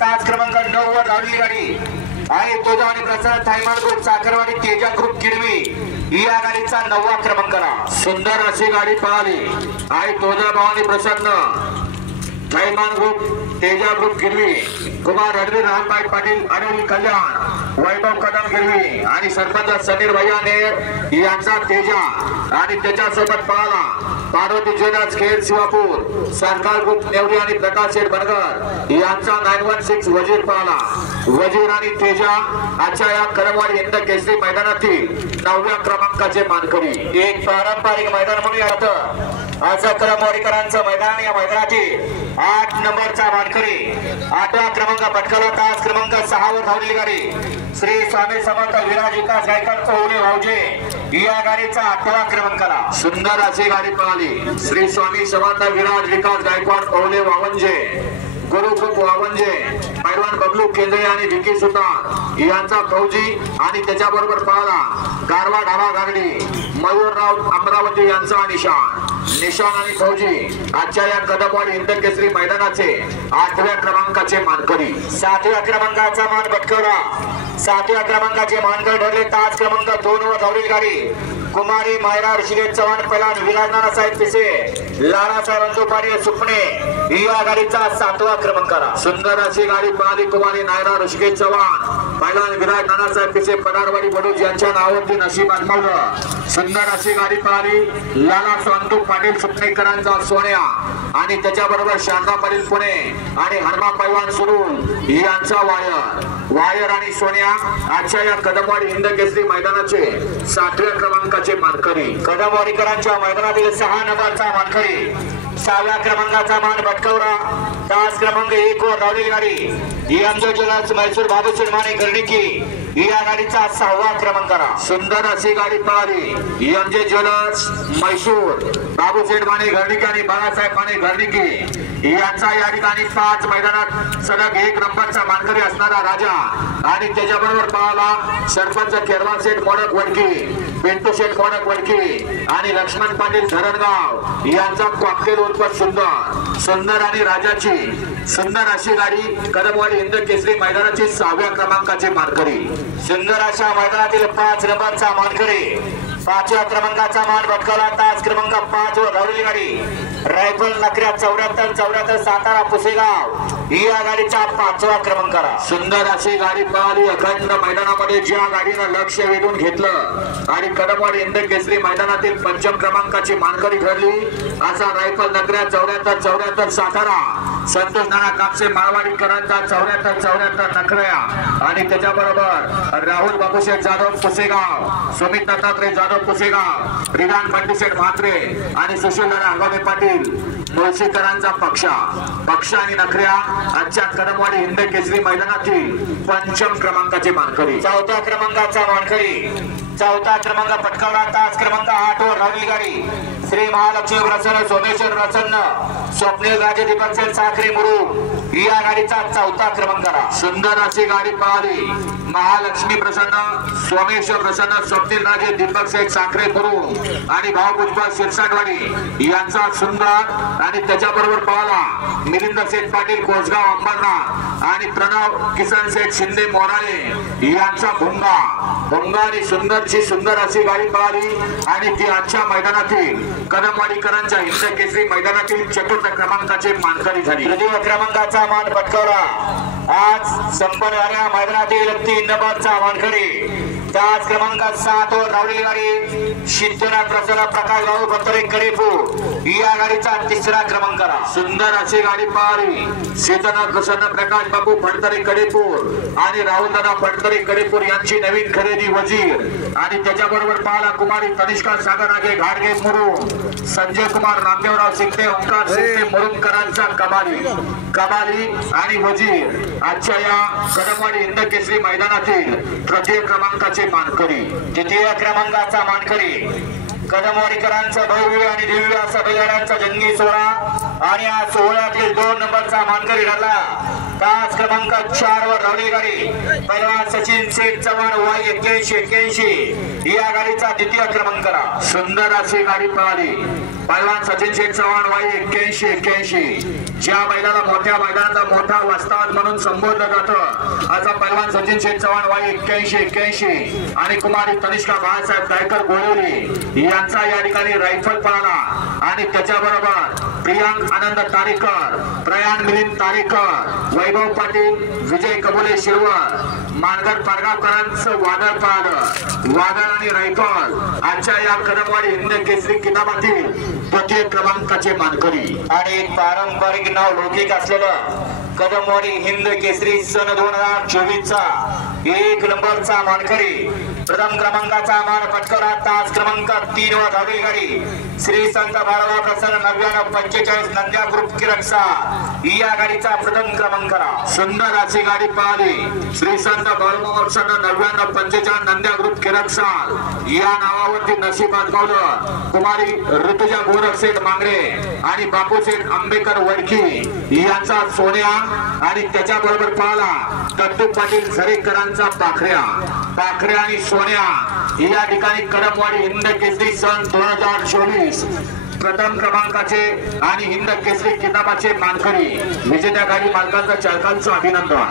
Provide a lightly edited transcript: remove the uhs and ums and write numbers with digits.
तास क्रमांक 9 वर धावली गाडी आणि तोजा आणि प्रसाद थायमान ग्रुप साखरवाडी तेजा ग्रुप किडवी या गाडीचा 9वा क्रमांकाला सुंदर अशी गाडी पळाली आणि तोजा भवानी प्रसादनं थायमान ग्रुप तेजा ग्रुप किडवी कुमार रणवीर रामभाई पाटील अनिल कल्याण वैभव कदम गिरवी आणि सरपंच समीर भैया नेर यांचा तेजा आणि त्याच्यासोबत पळाला पार्वती ज्वेलर्स खेड शिवापूर सरकार ग्रुप नेवरी आणि प्रकाश शेठ बनगर यांचा 916 वजीर पळाला वजीर आणि तेजा आजच्या या करमवाडी हिंद केसरी मैदानातील 9व्या क्रमांकाचे मानकरी एक पारंपरिक मैदान म्हणून अर्थ असं करमवाडीकरांचं मैदान या मैदानातील 8 नंबरचा मानकरी 8वा क्रमांक पटकावला तास क्रमांक 6 वर धावलेली गाडी श्री स्वामी समर्थ विराज विकास गायकवाड कोवले भाऊजे या गाडीचा 8वा क्रमांकाला सुंदर अशी गाडी पळाली श्री स्वामी समर्थ विराज विकास गायकवाड कोवले वावंजे गुरुकृप वावंजे पैलवान बबलू केंद्रे आणि विकी सुतार यांचा फौजी आणि त्याच्याबरोबर पळाला गारवा ढाबा गाडी मयूरराव अमरावती यांचा निशान आणि फौजी आजच्या या कदमवाडी हिंद केसरी मैदानाचे 8व्या क्रमांकाचे मानकरी 7व्या क्रमांकाचा मान पटकावला 7व्या क्रमांकाचे मानकरी ठरले तास क्रमांक 2 वर धावलेली गाडी कुमारी मायरा ऋषिकेश चव्हाण पैलवान विराज नानासाहेब पिसे लालासाहेब अंतुपाणी सुपणे या गाडीचा 7वा क्रमांकाला सुंदर अशी गाडी पळाली कुमारी नायरा ऋषिकेश चव्हाण पैलवान विराज नानासाहेब पिसे पदारवाडी बडूज यांच्या नावावरती नशीब आजमावलं सुंदर अशी गाडी पळाली लाला संतू पाटील सुपणेकरांचा सोन्या आणि त्याच्याबरोबर शारदा पाटील पुणे आणि हरमा पैलवान सुरूल यांचा वायर आणि सोन्या आजच्या या कदमवाडी हिंद केसरी मैदानाचे 7व्या क्रमांकाचे मानकरी कदमवाडीकरांच्या मैदानातील 6 नंबरचा मानकरी 6व्या क्रमांकाचा मान पटकावला तास क्रमांक 1 वर धावलेली गाडी एमजे ज्वेलर्स मैसूर बाबूशेठ माने गर्णिकी या गाडीचा 6वा क्रमांकाला सुंदर अशी गाडी पळाली एमजे ज्वेलर्स मैसूर बाबूशेठ माने गर्णिकी आणि बाळासाहेब माने गर्णिकी यांचा या ठिकाणी 5 मैदानात सलग 1 नंबरचा मानकरी असणारा राजा आणि त्याच्याबरोबर पळाला सरपंच केरवाल शेठ मोडक वडकी पिंटू शेठ मोडक वडकी आणि लक्ष्मण पाटील धरणगाव यांचा कॉकटेल उर्फ सुंदर आणि राजाची सुंदर अशी गाडी कदमवाडी हिंद केसरी मैदानाची 6व्या क्रमांकाचे मानकरी सुंदर अशा मैदानातील 5 नंबरचा मानकरी 5व्या क्रमांकाचा मान पटकावला तास क्रमांक 5 वर धावलेली गाडी रायफल नकऱ्या 74 सातारा पुसेगाव या गाडीच्या 5वा क्रमांकाला सुंदर अशी गाडी पळाली अखंड मैदानामध्ये ज्या गाडीनं लक्ष वेधून घेतलं आणि कदमवाडी हिंद केसरी मैदानातील 5म क्रमांकाची मानकरी ठरली असा रायफल नकऱ्या 74 सातारा संतोष नाना कापसे माळवाडीकरांचा 74 नकऱ्या आणि त्याच्याबरोबर राहुल बाबूशेठ जाधव पुसेगाव सुमित दत्तात्रय जाधव पुसेगाव रिदान बंडीशेठ म्हात्रे आणि सुशील हंगामे पाटील मुळशीकरांचा पक्ष आणि नखऱ्या आजच्या कदमवाडी हिंद केसरी मैदानातील 5म क्रमांकाचे मानकरी 4थ्या क्रमांकाचा मानकरी 4था क्रमांक पटकावला तास क्रमांक 8 वर धावलेली गाडी श्री महालक्ष्मी प्रसन्न सोमेश्वर प्रसन्न स्वप्नील राजे दीपक सेन साखरे मुरुड या गाडीचा 4था क्रमांकाला सुंदर अशी गाडी पळाली महालक्ष्मी प्रसन्न सोमेश्वर प्रसन्न स्वप्नील राजे दीपक सेन साखरे मुरुड आणि भाऊ पुष्पा शिरसाटवाडी यांचा सुंदर आणि त्याच्याबरोबर पळाला मिलिंद सेठ पाटील कोसगाव अंबरनाथ आणि प्रणव किसन सेठ शिंदे मोराळे यांचा भुंगा आणि सुंदर अशी गाडी पळाली आणि ती आजच्या मैदानातील कदमवाडीकरांच्या हिंद केसरी मैदानातील 4th क्रमांकाचे मानकरी झाली 3य क्रमांकाचा मान पटकावला आज संपन्नऱ्या मैदानातील 3 नंबरचा मानकरी तास क्रमांक 7 वर धावलेली गाडी सिद्धनाथ प्रसन्न प्रकाश भाऊ भत्तरे कडेपूर या गाडीचा 3रा क्रमांकाला सुंदर अशी गाडी पळाली सिद्धनाथ प्रसन्न प्रकाश बाबू फडतरे कडेपूर आणि राहुल दादा फडतरे कडेपूर यांची नवीन खरेदी वजीर आणि त्याच्याबरोबर पळाला कुमारी तनिष्का सागरागे घाडगे मुरुम संजय कुमार नामदेवराव शिंदे ओंकार शिंदे मुरुमकरांचा कमाली आणि वजीर आजच्या या कदमवाडी हिंद केसरी मैदानातील 3य क्रमांकाचे मानकरी 3य क्रमांकाचा मानकरी कदमवाडीकरांचा भव्य आणि दिव्य असा बैलगाड्यांचा जंगी सोहळा आणि या सोहळ्यातील 2 नंबरचा मानकरी ठरला तास क्रमांक 4 वर धावली गाडी पहिलवान सचिन शेठ चव्हाण वाय 8181 या गाडीचा द्वितीय क्रमांकाला सुंदर अशी गाडी पळाली। पहिलवान सचिन शेठ चव्हाण वाय 8181 ज्या बैलाला मोठ्या मैदानाचा मोठा वस्ताद म्हणून संबोधलं जातं असा पहिलवान सचिन शेठ चव्हाण वाय 8181 आणि कुमारी तनिष्का बाळासाहेब गायकर गोळवली यांचा या ठिकाणी रायफल पळाला आणि त्याच्याबरोबर प्रियांक आनंद तारेकर, प्रयाण मिलिंद तारेकर, वैभव पाटील, विजय कबुले शिरवळ, मानगड पारगावकरांचं वादळ पळालं। वादळ आणि रायफल आजच्या या कदमवाडी हिंद केसरी किताबातील द्वितीय क्रमांकाचे मानकरी आणि एक पारंपरिक नाव लौकिक असलेलं कदमवाडी हिंद केसरी सन 2024 चा 1 नंबरचा मानकरी प्रथम क्रमांकाचा मान पटकवला। तास क्रमांक 3 वर धावली गाडी श्री संत बाळाराव प्रसन्न 9945 नंद्या ग्रुप किरक्सा या गाडीचा प्रथम क्रमांकाला सुंदर अशी गाडी पळाली। श्री संत बाळाराव प्रसन्न 9945 नंद्या ग्रुप किरक्सा या नावावरती नशीब आजमावलं कुमारी ऋतुजा गोरखशेठ मांगरे आणि बापूशेठ आंबेकर वडकी यांचा सोन्या आणि त्याच्याबरोबर पळाला दत्तू पाटील झरेकरांचा पाखऱ्या आणि सोन्या या ठिकाणी कदमवाडी हिंद केसरी सन 2024 प्रथम क्रमांकाचे आणि हिंद केसरी किताबाचे मानकरी विजेत्या गाडी मालकांचा चालकांचं अभिनंदन।